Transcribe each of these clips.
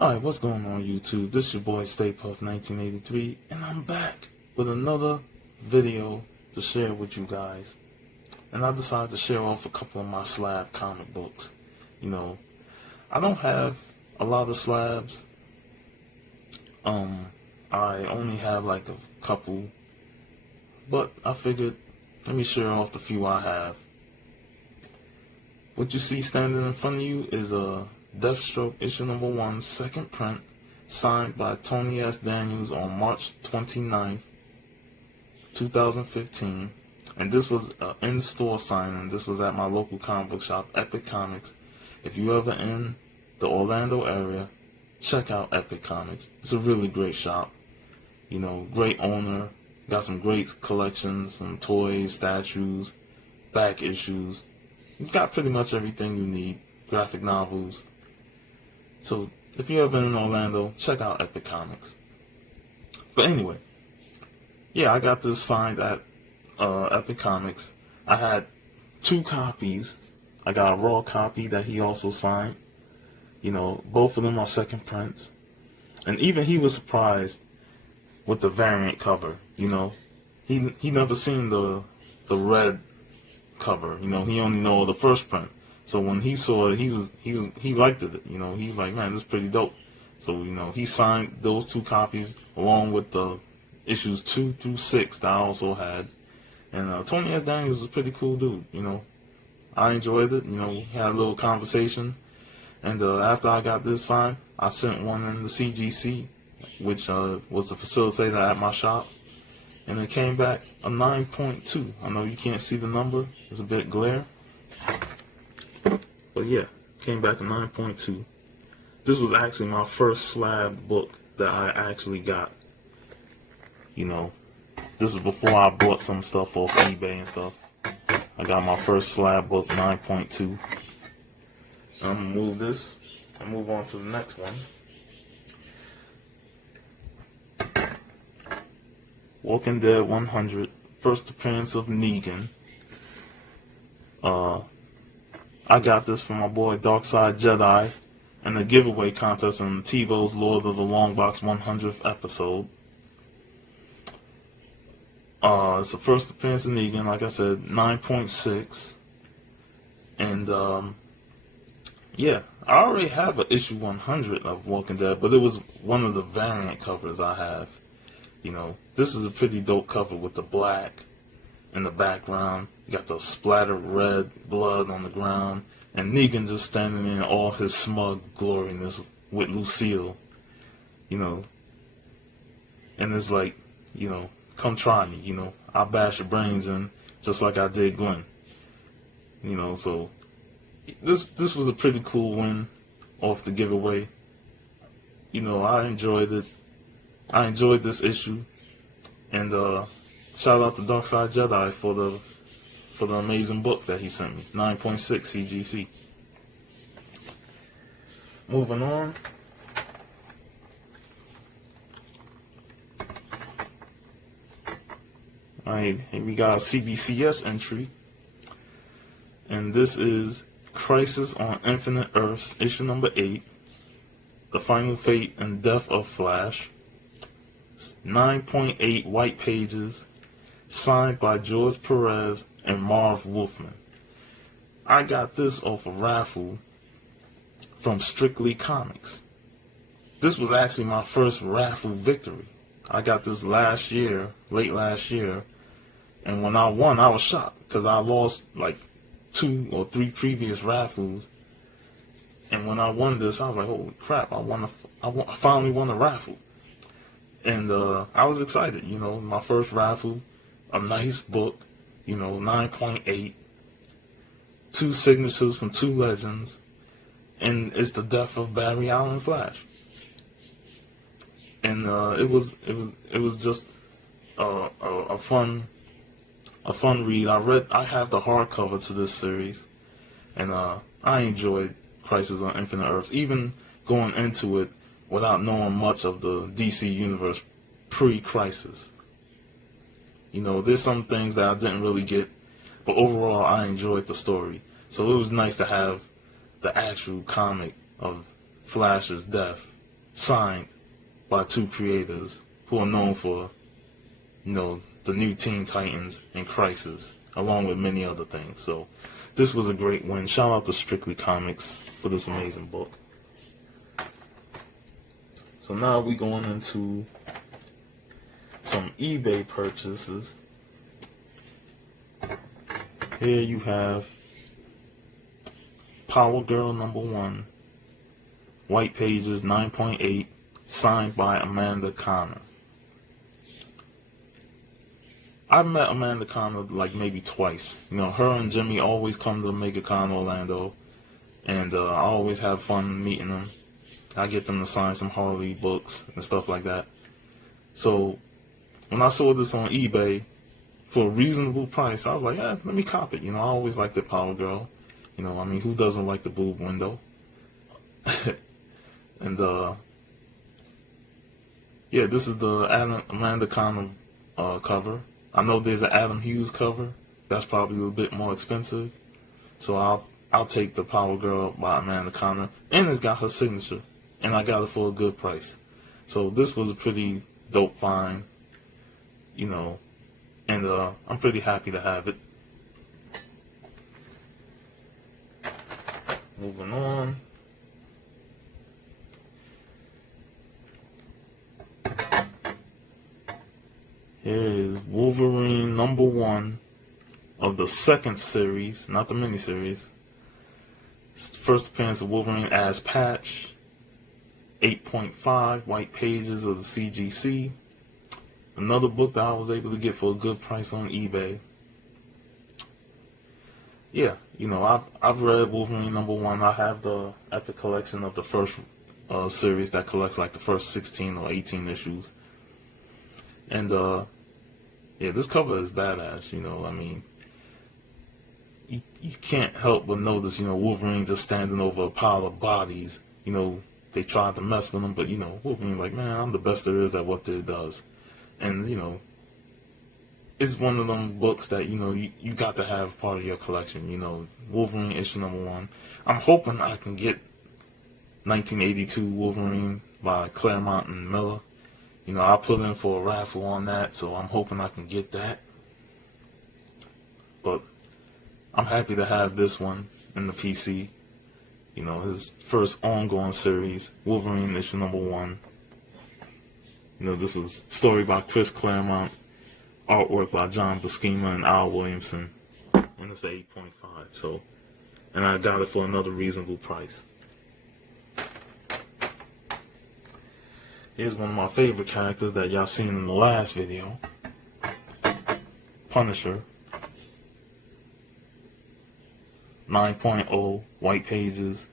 Alright, what's going on YouTube? This is your boy Stay Puff 1983, and I'm back with another video to share with you guys. And I decided to share off a couple of my slab comic books. You know, I don't have a lot of slabs. I only have like a couple, but I figured let me share off the few I have. What you see standing in front of you is a Deathstroke issue number 1, second print, signed by Tony S. Daniels on March 29th, 2015. And this was an in-store signing. This was at my local comic book shop, Epic Comics. If you ever in the Orlando area, check out Epic Comics. It's a really great shop. You know, great owner. Got some great collections, some toys, statues, back issues. You've got pretty much everything you need. Graphic novels. So, if you're ever in Orlando, check out Epic Comics. But anyway, yeah, I got this signed at Epic Comics. I had 2 copies. I got a raw copy that he also signed. You know, both of them are second prints. And even he was surprised with the variant cover. You know, he never seen the red cover. You know, he only know the first print. So when he saw it, he liked it. You know, he's like, man, this is pretty dope. So, you know, he signed those 2 copies along with the issues 2 through 6 that I also had. And Tony S. Daniels was a pretty cool dude. You know, I enjoyed it. You know, we had a little conversation. And after I got this signed, I sent one in the CGC, which was the facilitator at my shop. And it came back a 9.2. I know you can't see the number. It's a bit glare. But yeah, came back a 9.2. This was actually my first slab book that I actually got. You know, this was before I bought some stuff off eBay and stuff. I got my first slab book, 9.2. I'm going to move this and move on to the next one. Walking Dead 100, first appearance of Negan. I got this from my boy Darkside Jedi in a giveaway contest on TiVo's Lord of the Long Box 100th episode. It's the first appearance of Negan, like I said, 9.6. And yeah, I already have an issue 100 of Walking Dead, but it was one of the variant covers I have. You know, this is a pretty dope cover with the black in the background. You got the splattered red blood on the ground, and Negan just standing in all his smug gloriness with Lucille. You know, and it's like, you know, come try me. You know, I'll bash your brains in just like I did Glenn. You know, so this was a pretty cool win off the giveaway. You know, I enjoyed it. I enjoyed this issue, and shout out to Darkside Jedi for the amazing book that he sent me. 9.6 CGC. Moving on. Alright, here we got a CBCS entry, and this is Crisis on Infinite Earths, issue number 8, The Final Fate and Death of Flash. 9.8 white pages, signed by George Perez and Marv Wolfman. I got this off a raffle from Strictly Comics. This was actually my first raffle victory. I got this last year, late last year, and when I won, I was shocked because I lost like 2 or 3 previous raffles. And when I won this, I was like, holy crap, I finally won a raffle. And I was excited, you know, my first raffle, a nice book, you know, 9.8, 2 signatures from 2 legends, and it's the death of Barry Allen Flash. And it was just a fun read. I have the hardcover to this series, and I enjoyed Crisis on Infinite Earths, even going into it without knowing much of the DC universe pre-Crisis. You know, there's some things that I didn't really get, but overall I enjoyed the story. So it was nice to have the actual comic of Flash's death signed by two creators who are known for, the new Teen Titans and Crisis, along with many other things. So this was a great win. Shout out to Strictly Comics for this amazing book. So now we're going into some eBay purchases. Here you have Power Girl #1, White Pages 9.8, signed by Amanda Conner. I've met Amanda Conner like maybe twice. Her and Jimmy always come to MegaCon Orlando, and I always have fun meeting them. I get them to sign some Harley books and stuff like that. So when I saw this on eBay for a reasonable price, I was like, let me cop it. I always liked the Power Girl. Who doesn't like the boob window? And this is the Amanda Conner cover. I know there's an Adam Hughes cover. That's probably a bit more expensive. So I'll take the Power Girl by Amanda Conner, and it's got her signature, and I got it for a good price. So this was a pretty dope find, and I'm pretty happy to have it. Moving on. Here is Wolverine #1 of the second series, not the miniseries. First appearance of Wolverine as Patch, 8.5 white pages of the CGC. Another book that I was able to get for a good price on eBay. Yeah, I've read Wolverine #1. I have the Epic collection of the first series that collects like the first 16 or 18 issues. And this cover is badass. You can't help but notice, Wolverine just standing over a pile of bodies. They tried to mess with him, but Wolverine like, man, I'm the best there is at what this does. And it's one of them books that you got to have part of your collection. Wolverine issue #1. I'm hoping I can get 1982 Wolverine by Claremont and Miller. I put in for a raffle on that, so I'm hoping I can get that. But I'm happy to have this one in the PC. His first ongoing series, Wolverine issue #1. This was story by Chris Claremont, artwork by John Buscema and Al Williamson, and it's 8.5. So, and I got it for another reasonable price. Here's one of my favorite characters that y'all seen in the last video, Punisher, 9.0 white pages,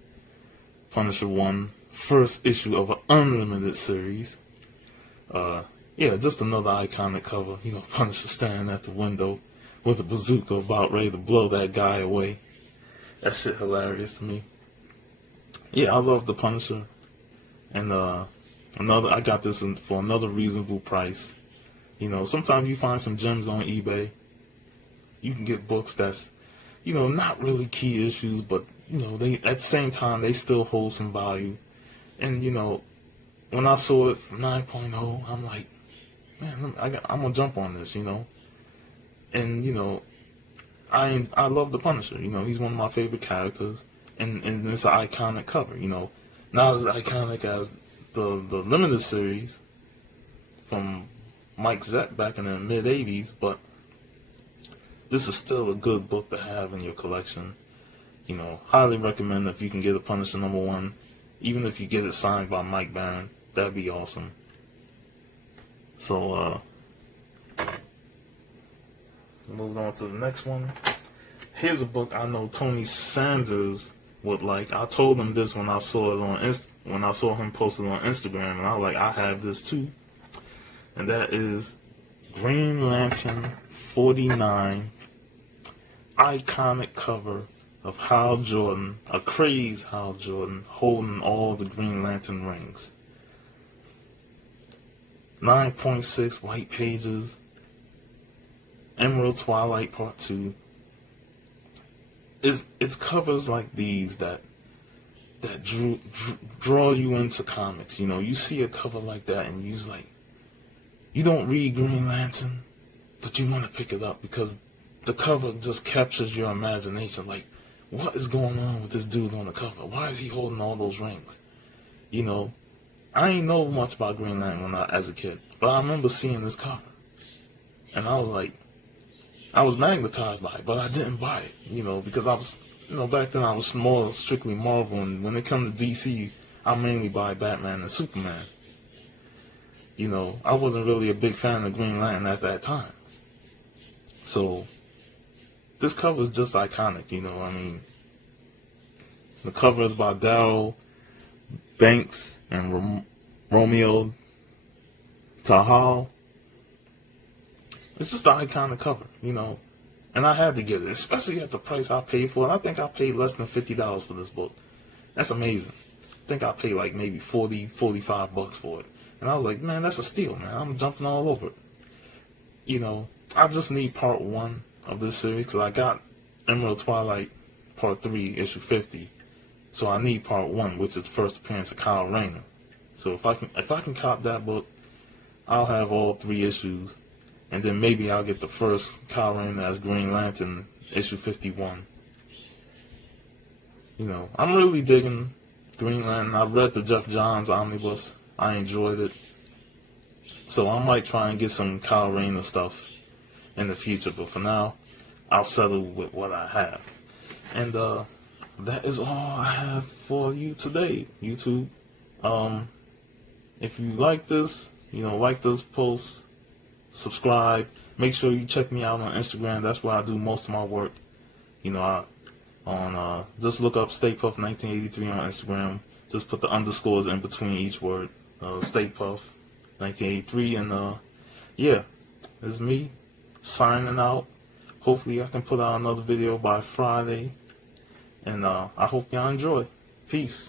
Punisher 1, first issue of an unlimited series. Just another iconic cover. Punisher standing at the window with a bazooka about ready to blow that guy away. That shit hilarious to me. I love the Punisher. And I got this for another reasonable price. Sometimes you find some gems on eBay. You can get books that's, not really key issues, but they at the same time they still hold some value. And when I saw it from 9.0, I'm like, man, I'm gonna jump on this, And I love the Punisher. He's one of my favorite characters, and it's an iconic cover. Not as iconic as the limited series from Mike Zeck back in the mid '80s, but this is still a good book to have in your collection. Highly recommend if you can get a Punisher #1, even if you get it signed by Mike Baron, that'd be awesome. So, moving on to the next one. Here's a book I know Tony Sanders would like. I told him this when I saw it when I saw him posted on Instagram, and I was like, I have this too. And that is Green Lantern 49, iconic cover of Hal Jordan, a crazed Hal Jordan, holding all the Green Lantern rings. 9.6 white pages, Emerald Twilight Part 2. It's covers like these that that draw you into comics. You know, you see a cover like that and you's like, you don't read Green Lantern, but you want to pick it up because the cover just captures your imagination. Like, what is going on with this dude on the cover? Why is he holding all those rings? You know, I ain't know much about Green Lantern as a kid, but I remember seeing this cover. And I was like, I was magnetized by it, but I didn't buy it, you know, because I was, you know, back then I was more strictly Marvel, and when it comes to DC, I mainly buy Batman and Superman. You know, I wasn't really a big fan of Green Lantern at that time. So, this cover is just iconic, you know, I mean, the cover is by Darryl Banks and Romeo Tahal. It's just an iconic cover, you know, and I had to get it, especially at the price I paid for it. I think I paid less than $50 for this book. That's amazing. I think I paid like maybe $45 for it. And I was like, man, that's a steal, man. I'm jumping all over it. You know, I just need part 1 of this series because I got Emerald Twilight part 3, issue 50. So I need part 1, which is the first appearance of Kyle Rayner. So if I can cop that book, I'll have all 3 issues. And then maybe I'll get the first Kyle Rayner as Green Lantern, issue 51. You know, I'm really digging Green Lantern. I've read the Jeff Johns omnibus. I enjoyed it. So I might try and get some Kyle Rayner stuff in the future. But for now, I'll settle with what I have. And that is all I have for you today, YouTube. If you like this, you know, like this post, subscribe. Make sure you check me out on Instagram. That's where I do most of my work. You know, just look up Stay Puft 1983 on Instagram. Just put the underscores in between each word. Stay Puft 1983, and yeah, it's me signing out. Hopefully I can put out another video by Friday, and I hope y'all enjoy. Peace.